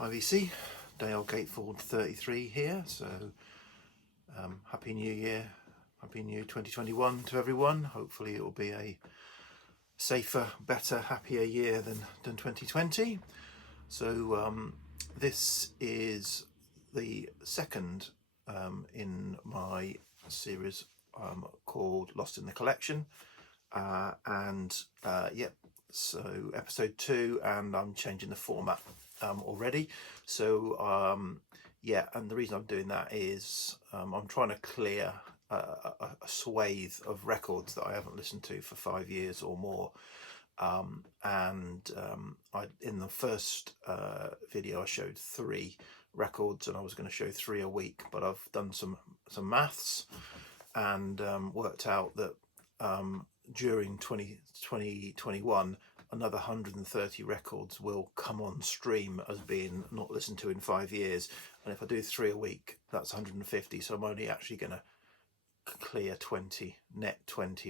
IVC, Dale Gatefold 33 here. So Happy New Year, Happy New 2021 to everyone. Hopefully it will be a safer, better, happier year than 2020. So this is the second in my series called Lost in the Collection. So episode 2, and I'm changing the format already. So and the reason I'm doing that is I'm trying to clear a swathe of records that I haven't listened to for 5 years or more. In the first video I showed 3 records, and I was going to show 3 a week, but I've done some maths and worked out that during 2021 another 130 records will come on stream as being not listened to in 5 years, and if I do 3 a week, that's 150. So I'm only actually going to clear 20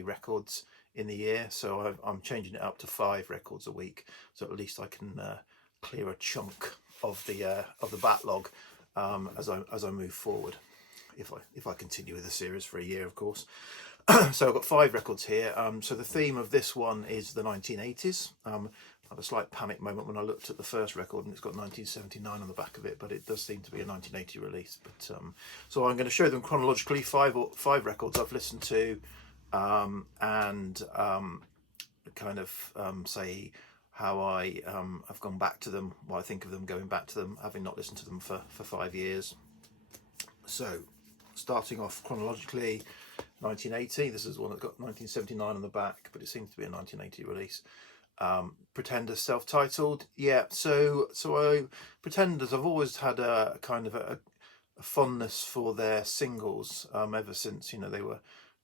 records in the year. So I'm changing it up to 5 records a week, so at least I can clear a chunk of the backlog as I move forward, if I continue with the series for a year, of course. So I've got 5 records here. So the theme of this one is the 1980s. I had a slight panic moment when I looked at the first record and it's got 1979 on the back of it, but it does seem to be a 1980 release. But so I'm going to show them chronologically 5 records I've listened to, say how I have gone back to them, what I think of them going back to them, having not listened to them for 5 years. So starting off chronologically, 1980. This is one that's got 1979 on the back, but it seems to be a 1980 release. Pretenders, self-titled. Yeah, so Pretenders, I've always had a kind of a fondness for their singles ever since they were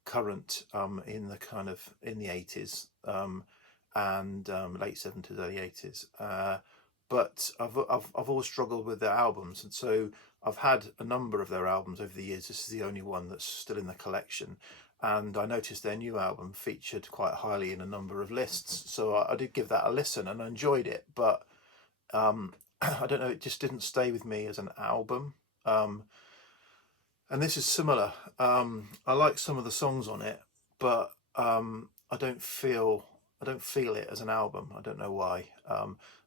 current in the 80s and late 70s, early 80s. But I've always struggled with their albums, and so I've had a number of their albums over the years. This is the only one that's still in the collection, and I noticed their new album featured quite highly in a number of lists, so I did give that a listen and I enjoyed it. But I don't know, it just didn't stay with me as an album. And this is similar. I like some of the songs on it, but I don't feel it as an album. I don't know why.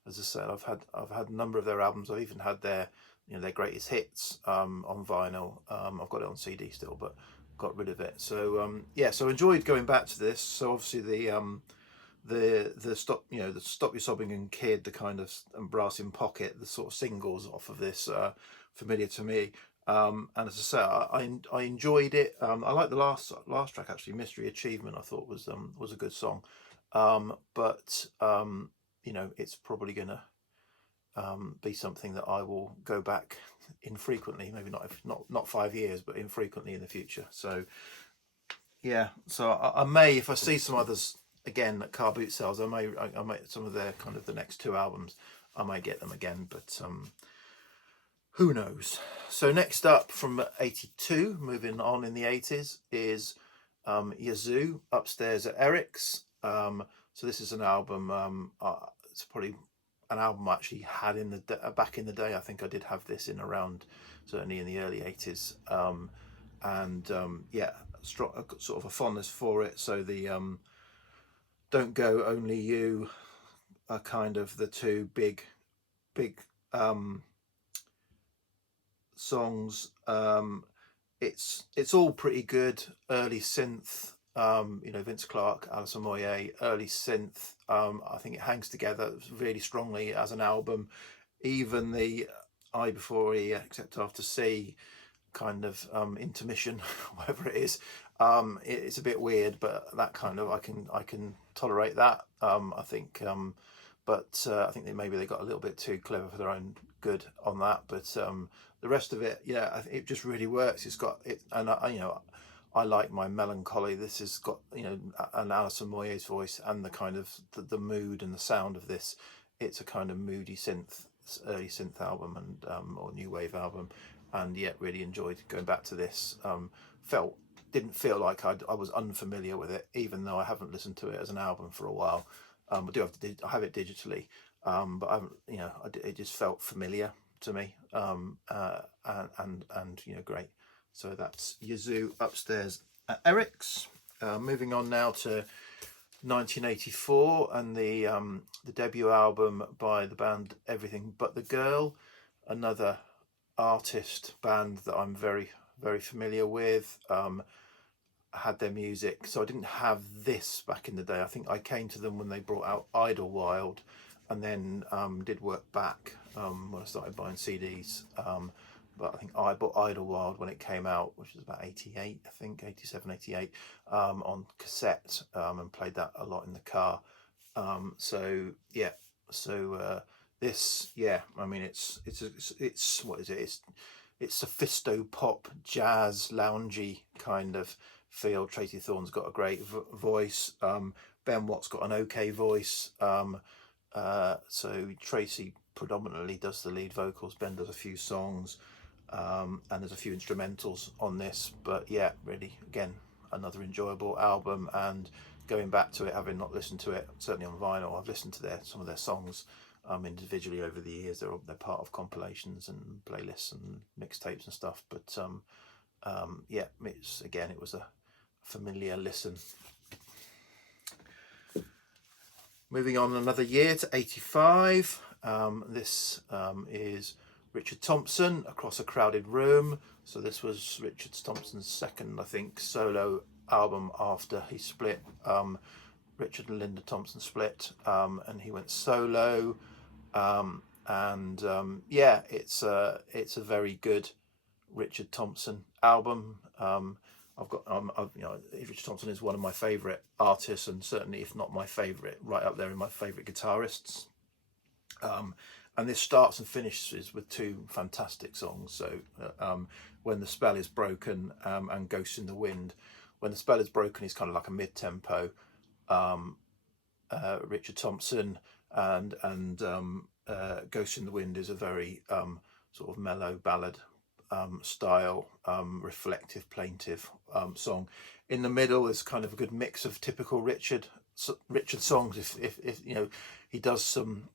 As I said, I've had a number of their albums. I've even had their their greatest hits on vinyl. I've got it on CD still, but got rid of it. So so enjoyed going back to this. So obviously the Stop the Stop Your Sobbing and Kid, the kind of, and Brass in Pocket, the sort of singles off of this, familiar to me. And as I say, I enjoyed it. I like the last track actually, Mystery Achievement. I thought was a good song. But it's probably gonna be something that I will go back infrequently, maybe not 5 years, but infrequently in the future. So yeah, so I may, if I see some others again at car boot sales, I may some of their kind of the next 2 albums, I may get them again, but who knows. So next up from 82, moving on in the 80s, is Yazoo, Upstairs at Eric's. So this is an album, it's probably an album I actually had in the back in the day. I think I did have this in around, certainly in the early 80s. Sort of a fondness for it. So the Don't Go, Only You are kind of the 2 big songs. It's all pretty good. Early synth, Vince Clarke, Alison Moyet, early synth. I think it hangs together really strongly as an album. Even the I Before E, Except After C kind of intermission, whatever it is, it's a bit weird, but that kind of, I can tolerate that. I think I think maybe they got a little bit too clever for their own good on that. But the rest of it, it just really works. It's got it, and I like my melancholy. This has got an Alison Moyet's voice, and the kind of the mood and the sound of this. It's a kind of moody early synth album, and or new wave album, and really enjoyed going back to this. Didn't feel like I was unfamiliar with it, even though I haven't listened to it as an album for a while. I have it digitally, but I haven't. It just felt familiar. to me, and you know, great. So that's Yazoo upstairs at Eric's. Moving on now to 1984 and the debut album by the band Everything But the Girl, another artist band that I'm very familiar with. I had their music, so I didn't have this back in the day. I think I came to them when they brought out Idlewild, and then did work back when I started buying CDs. But I think I bought Idlewild when it came out, which was about 88, I think, 87, 88, on cassette, and played that a lot in the car. So yeah, so this, yeah, I mean, it's what is it? It's sophisto pop, jazz, loungy kind of feel. Tracy Thorn's got a great voice. Ben Watt's got an okay voice. So Tracy predominantly does the lead vocals. Ben does a few songs, and there's a few instrumentals on this. But yeah, really, again, another enjoyable album. And going back to it, having not listened to it, certainly on vinyl, I've listened to some of their songs individually over the years. They're part of compilations and playlists and mixtapes and stuff. But yeah, it was a familiar listen. Moving on another year to 85. This is Richard Thompson, Across a Crowded Room. So this was Richard Thompson's second, I think, solo album after he split. Richard and Linda Thompson split, and he went solo. Yeah, it's a very good Richard Thompson album. Richard Thompson is one of my favourite artists, and certainly, if not my favourite, right up there in my favourite guitarists. And this starts and finishes with two fantastic songs. So When the Spell is Broken and Ghosts in the Wind. When the Spell is Broken is kind of like a mid-tempo Richard Thompson, and Ghosts in the Wind is a very sort of mellow ballad style, reflective, plaintive song. In the middle is kind of a good mix of typical Richard songs. If you know, he does some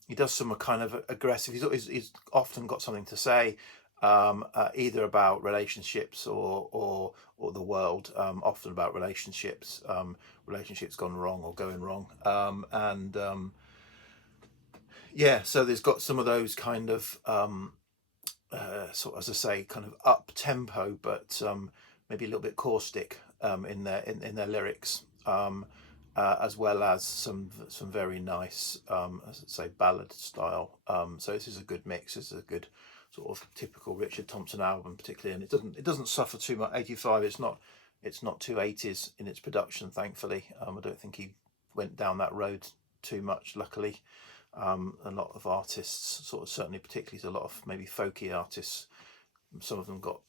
kind of aggressive. He's often got something to say, either about relationships or the world. Often about relationships gone wrong or going wrong. Yeah, so there's got some of those kind of sort of, as I say, kind of up tempo, but maybe a little bit caustic in their lyrics, as well as some very nice, as I say, ballad style. So this is a good mix. This is a good sort of typical Richard Thompson album, particularly, and it doesn't suffer too much. 85, it's not too 80s in its production, thankfully. I don't think he went down that road too much, luckily. A lot of artists, sort of, certainly particularly a lot of maybe folky artists, some of them got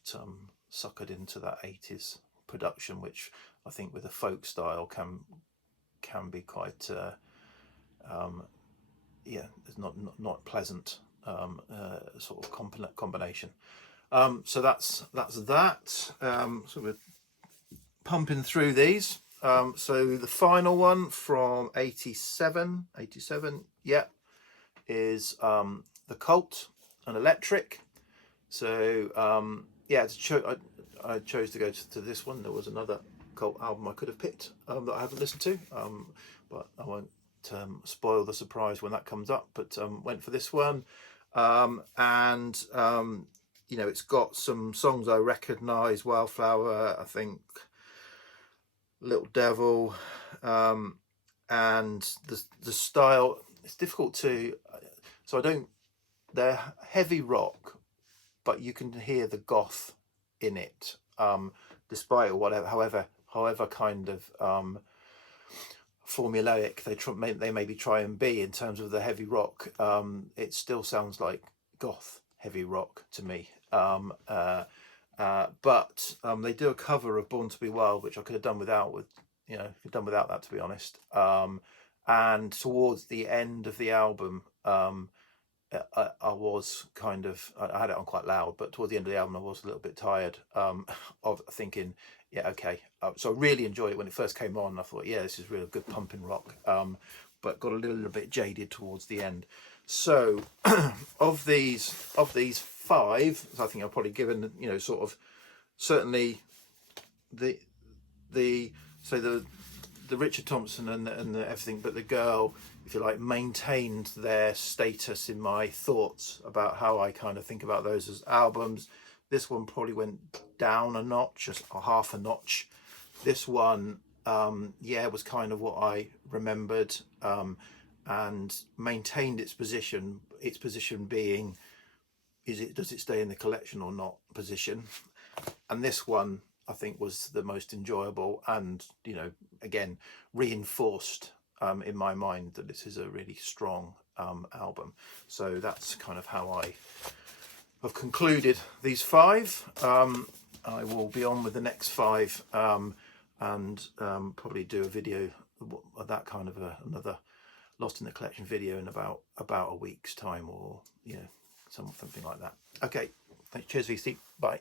suckered into that 80s production, which I think with a folk style can be quite it's not pleasant sort of combination. So that's that. So we're pumping through these. So the final one from 87, yeah, is The Cult and Electric. So yeah, I chose to go to this one. There was another Cult album I could have picked that I haven't listened to, but I won't spoil the surprise when that comes up. But went for this one, and you know, it's got some songs I recognise: Wildflower, I think, Little Devil, and the style. It's difficult to. So they're heavy rock, but you can hear the goth in it, despite whatever, however kind of formulaic they maybe try and be in terms of the heavy rock. It still sounds like goth heavy rock to me. But they do a cover of Born to Be Wild, which I could have done without. That, to be honest. And towards the end of the album, I was kind of, I had it on quite loud, but towards the end of the album, I was a little bit tired of thinking, yeah, okay. So I really enjoyed it when it first came on. I thought, yeah, this is really good pumping rock, but got a little bit jaded towards the end. So of these 5, so I think I've probably given, you know, sort of certainly the Richard Thompson and the everything but the girl, if you like, maintained their status in my thoughts about how I kind of think about those as albums. This one probably went down a notch, just a half a notch. This one, yeah, was kind of what I remembered, and maintained its position. Its position being, does it stay in the collection or not position. And this one, I think, was the most enjoyable, and, you know, again, reinforced in my mind that this is a really strong album. So that's kind of how I have concluded these 5. I will be on with the next 5, and probably do a video of that kind of another Lost in the Collection video in about a week's time, or, you know, something like that. Okay, thanks. Cheers, VC. Bye.